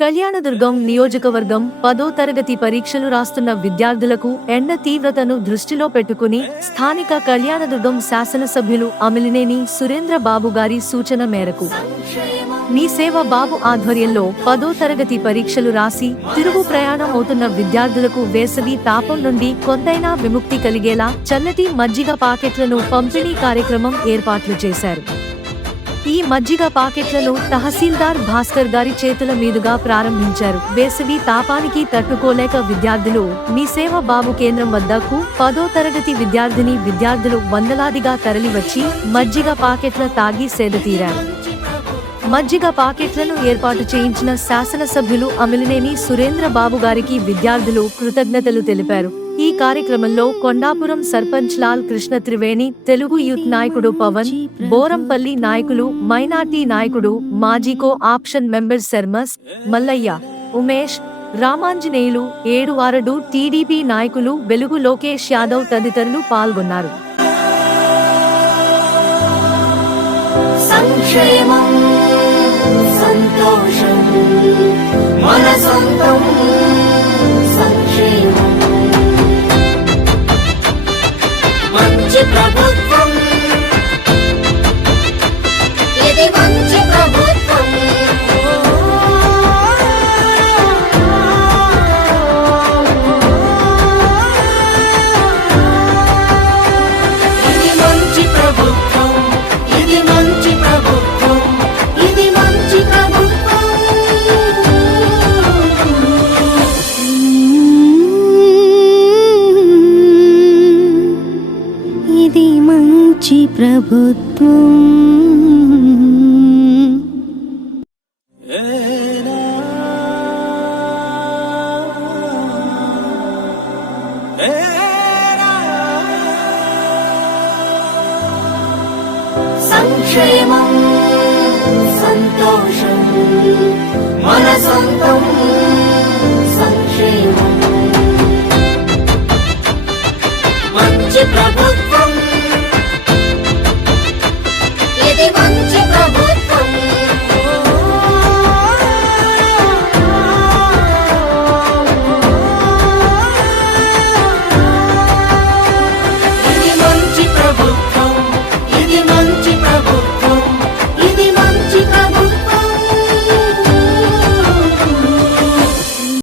కళ్యాణదుర్గం నియోజకవర్గం పదో తరగతి పరీక్షలు రాస్తున్న విద్యార్థులకు ఎండ తీవ్రతను దృష్టిలో పెట్టుకుని స్థానిక కళ్యాణదుర్గం శాసనసభ్యులు అమిలినేని సురేంద్ర బాబు గారి సూచన మేరకు. మీ సేవ బాబు ఆధ్వర్యంలో పదో తరగతి పరీక్షలు రాసి తిరుగు ప్రయాణం అవుతున్న విద్యార్థులకు వేసవి తాపం నుండి కొంతైనా విముక్తి కలిగేలా చల్లటి మజ్జిగ పాకెట్లను పంపిణీ కార్యక్రమం ఏర్పాట్లు చేశారు. ఈ మజ్జిగ పాకెట్లను తహసీల్దార్ భాస్కర్ గారి చేతుల మీదుగా ప్రారంభించారు. వేసవి తాపానికి తట్టుకోలేక విద్యార్థులు మీ సేవ బాబు కేంద్రం వద్దకు పదో తరగతి విద్యార్థిని విద్యార్థులు వందలాదిగా తరలివచ్చి మజ్జిగ పాకెట్ల తాగి సేదతీరారు మజ్జిగ పాకెట్లను ఏర్పాటు చేయించిన శాసనసభ్యులు అమిలినేని సురేంద్ర బాబు గారికి విద్యార్థులు కృతజ్ఞతలు తెలిపారు. ఈ కార్యక్రమంలో కొండాపురం సర్పంచ్ లాల్ కృష్ణ త్రివేణి తెలుగు యూత్ నాయకుడు పవన్ బోరంపల్లి నాయకులు మైనార్టీ నాయకుడు మాజీకో ఆప్షన్ మెంబర్ శర్మస్ మల్లయ్య ఉమేష్ రామాంజనేయులు ఏడువారడు టీడీపీ నాయకులు వెలుగు లోకేష్ యాదవ్ తదితరులు పాల్గొన్నారు. సంక్షేమం మంచి ప్రభుత్వం. మంచి ప్రభు